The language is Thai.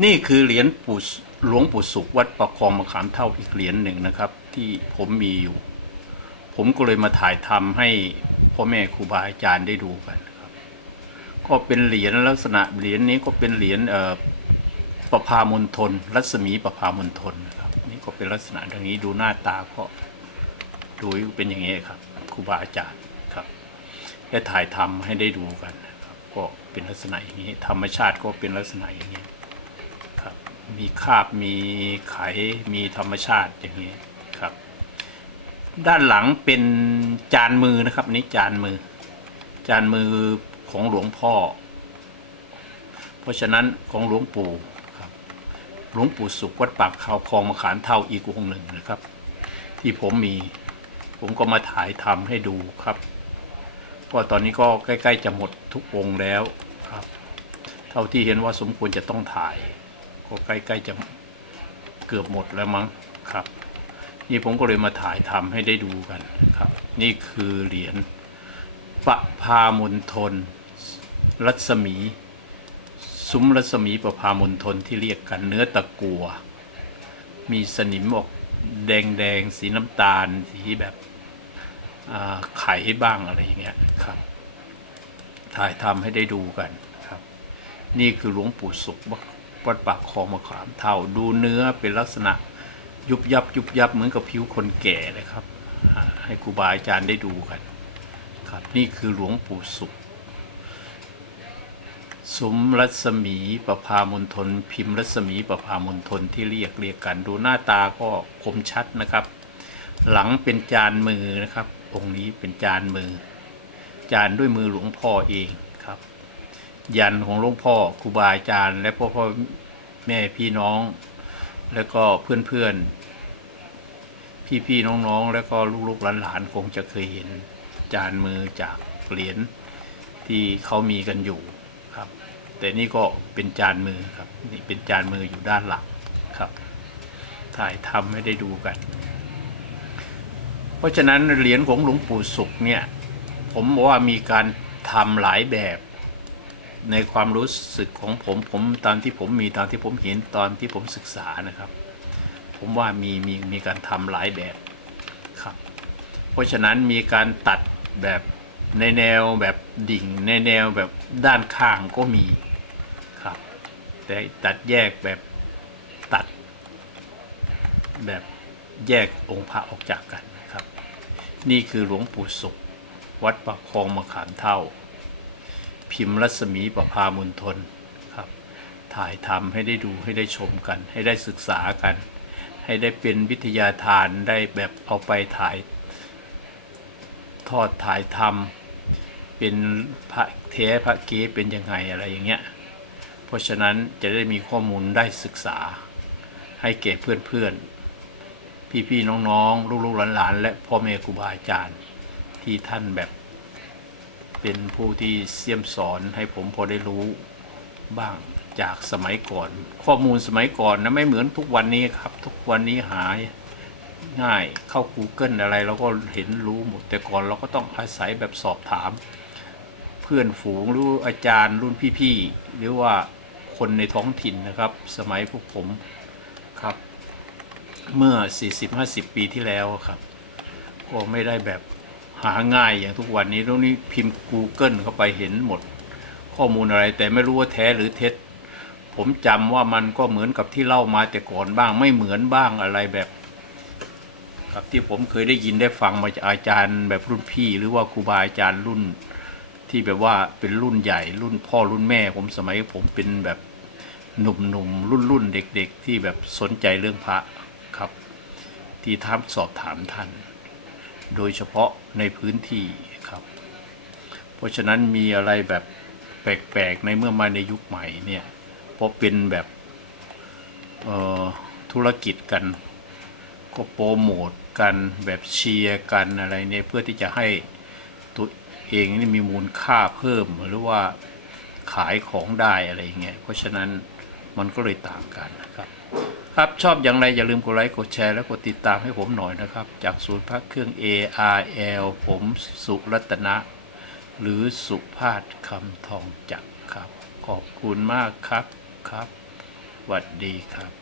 นี่คือเหรียญปู่หลวงปู่สุขวัดประคองมะขามเท่าอีกเหรียญหนึ่งนะครับ ที่ผมมีอยู่ ผมก็เลยมาถ่ายทำให้พ่อแม่ครูบาอาจารย์ได้ดูกันครับ ก็เป็นเหรียญลักษณะเหรียญนี้ก็เป็นเหรียญประพามณฑลรัศมีประพามณฑลนะครับ นี่ก็เป็นลักษณะดังนี้ดูหน้าตาก็ดูเป็นอย่างนี้ครับครูบาอาจารย์ครับได้ถ่ายทำให้ได้ดูกันนะครับ ก็เป็นลักษณะอย่างนี้ ธรรมชาติก็เป็นลักษณะอย่างนี้ มีคาบมีไขมีธรรมชาติอย่างนี้ครับ ด้านหลังเป็นจานมือนะครับนี่จานมือ จานมือของหลวงพ่อ เพราะฉะนั้นของหลวงปู่ครับหลวงปู่สุขวัดปากขาวคลองมะขามเท่าอีกองหนึ่งนะครับ ที่ผมมีผมก็มาถ่ายทำให้ดูครับก็ตอนนี้ก็ใกล้ ๆ จะหมดทุกองค์แล้วครับ เท่าที่เห็นว่าสมควรจะต้องถ่าย ก็ใกล้ๆจะเกือบหมดแล้วมั้งครับ นี่ผมก็เลยมาถ่ายทำให้ได้ดูกันครับ นี่คือเหรียญประพามณฑลรัศมี ซุ้มรัศมีประพามณฑลที่เรียกกันเนื้อตะกัว มีสนิมออกแดงแดงๆสีน้ำตาลสีแบบอ่าไขบ้างอะไรอย่างเงี้ยครับ ถ่ายทำให้ได้ดูกันครับ นี่คือหลวงปู่สุข วัดปากคลองมะขามเท่า ดูเนื้อเป็นลักษณะยุบยับยุบยับเหมือนกับผิวคนแก่เลยครับ ให้ครูบาอาจารย์ได้ดูกันครับนี่คือหลวงปู่สุขซุ้มรัศมีประพามณฑลพิมพ์รัศมีประพามณฑลที่เรียกเรียกกัน ดูหน้าตาก็คมชัดนะครับ หลังเป็นจานมือนะครับ องค์นี้เป็นจานมือ จานด้วยมือหลวงพ่อเอง ยันของหลวงพ่อครูบาอาจารย์ และพ่อพ่อแม่พี่น้อง แล้วก็เพื่อนๆพี่ๆน้องๆแล้วก็ลูกๆหลานๆคงจะเคยเห็นจานมือจากเหรียญที่เขามีกันอยู่ครับ แต่นี่ก็เป็นจานมือครับนี่เป็นจานมืออยู่ด้านหลังครับ ถ่ายทำให้ได้ดูกัน เพราะฉะนั้นเหรียญของหลวงปู่สุขเนี่ย ผมบอกว่ามีการทำหลายแบบ ในความรู้สึกของผมผมตามที่ผมมีตามที่ผมเห็นตอนที่ผมศึกษานะครับ ผมว่ามีมีมีการทำหลายแบบครับ เพราะฉะนั้นมีการตัดแบบในแนวแบบดิ่ง ในแนวแบบด้านข้างก็มีครับ แต่ตัดแยกแบบตัด แบบแยกองค์พระออกจากกันครับ นี่คือหลวงปู่สุขวัดปากคลองมะขามเท่า พิมพ์รัศมีประพามณฑลครับ ถ่ายทำให้ได้ดูให้ได้ชมกัน ให้ได้ศึกษากัน ให้ได้เป็นวิทยาทานได้แบบเอาไปถ่ายทอดถ่ายทำเป็นพระเทพระเก๊เป็นยังไงอะไรอย่างเงี้ย เพราะฉะนั้นจะได้มีข้อมูลได้ศึกษา ให้แก่เพื่อนๆ พี่ๆ น้องๆ ลูกๆหลานๆ และพ่อแม่ครูบาอาจารย์ที่ท่านแบบ เป็นผู้ที่เสี่ยมสอนให้ผมพอได้รู้บ้างจากสมัยก่อน ข้อมูลสมัยก่อนนะไม่เหมือนทุกวันนี้ครับ ทุกวันนี้หายง่ายเข้า Google อะไรเราก็เห็นรู้หมดแต่ก่อนเราก็ต้องอาศัยแบบสอบถาม เพื่อนฝูงหรืออาจารย์รุ่นพี่ๆ หรือว่าคนในท้องถิ่นนะครับ สมัยพวกผมครับ เมื่อ 40-50 ปีที่แล้วครับ ก็ไม่ได้แบบ หาง่ายอย่างทุกวันนี้ตรงนี้พิมพ์ Google เข้าไปเห็นหมด ข้อมูลอะไรแต่ไม่รู้ว่าแท้หรือเท็จ ผมจำว่ามันก็เหมือนกับที่เล่ามาแต่ก่อนบ้างไม่เหมือนบ้างอะไรแบบครับที่ผมเคยได้ยินได้ฟังมาจากอาจารย์แบบรุ่นพี่ หรือว่าครูบาอาจารย์รุ่นที่แบบว่าเป็นรุ่นใหญ่รุ่นพ่อรุ่นแม่ ผมสมัยผมเป็นแบบหนุ่มๆรุ่นรุ่นๆเด็ก ๆ ที่แบบสนใจเรื่องพระครับ ที่ทับสอบถามท่าน โดยเฉพาะในพื้นที่ครับ เพราะฉะนั้นมีอะไรแบบแปลกๆในเมื่อมาในยุคใหม่เนี่ยเพราะเป็นแบบธุรกิจกัน ก็โปรโมทกันแบบเชียร์กันอะไรเนี่ยเพื่อที่จะให้ตัวเองนี่มีมูลค่าเพิ่มหรือว่าขายของได้อะไรเงี้ยเพราะฉะนั้นมันก็เลยต่างกันนะครับ ครับชอบอย่างไรอย่าลืมกดไลค์กดแชร์และกดติดตามให้ผมหน่อยนะครับ จากศูนย์พักเครื่อง ARL ผมสุรัตนะ หรือสุภาพคำทองจักรครับ ขอบคุณมากครับครับสวัสดีครับ